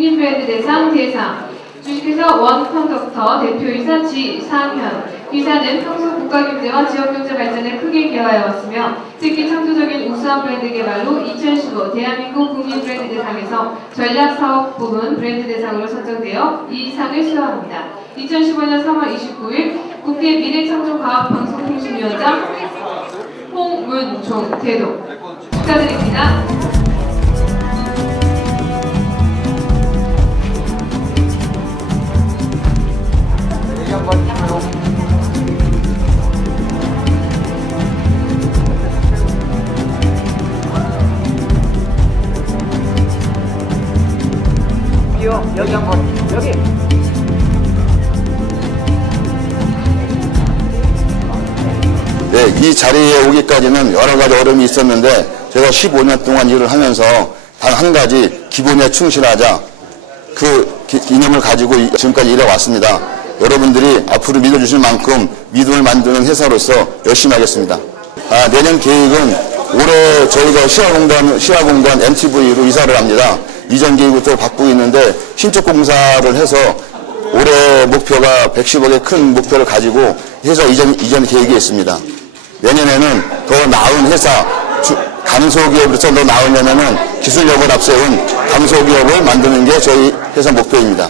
국민브랜드 대상 대상 주식회사 원컨덕터 대표이사 지상현 이사는 평소 국가경제와 지역경제 발전에 크게 기여하여 왔으며 특히 창조적인 우수한 브랜드 개발로 2015 대한민국 국민브랜드 대상에서 전략사업 부문 브랜드 대상으로 선정되어 이 상을 수여합니다. 2015년 3월 29일 국회 미래창조과학방송통신위원장 홍문종 대도 축하드립니다. 요 여기 한번 여기 네, 이 자리에 오기까지는 여러 가지 어려움이 있었는데 제가 15년 동안 일을 하면서 단 한 가지 기본에 충실하자 그 기- 이념을 가지고 이- 지금까지 일해 왔습니다. 여러분들이 앞으로 믿어주실 만큼 믿음을 만드는 회사로서 열심히 하겠습니다. 아, 내년 계획은 올해 저희가 시라공단, 시라공단 MTV로 이사를 합니다. 이전 계획부터 바꾸고 있는데 신축 공사를 해서 올해 목표가 110억의 큰 목표를 가지고 회사 이전, 이전 계획이 있습니다. 내년에는 더 나은 회사, 주- 강소기업으로서 더 나으려면은 기술력을 앞세운 강소기업을 만드는 게 저희 회사 목표입니다.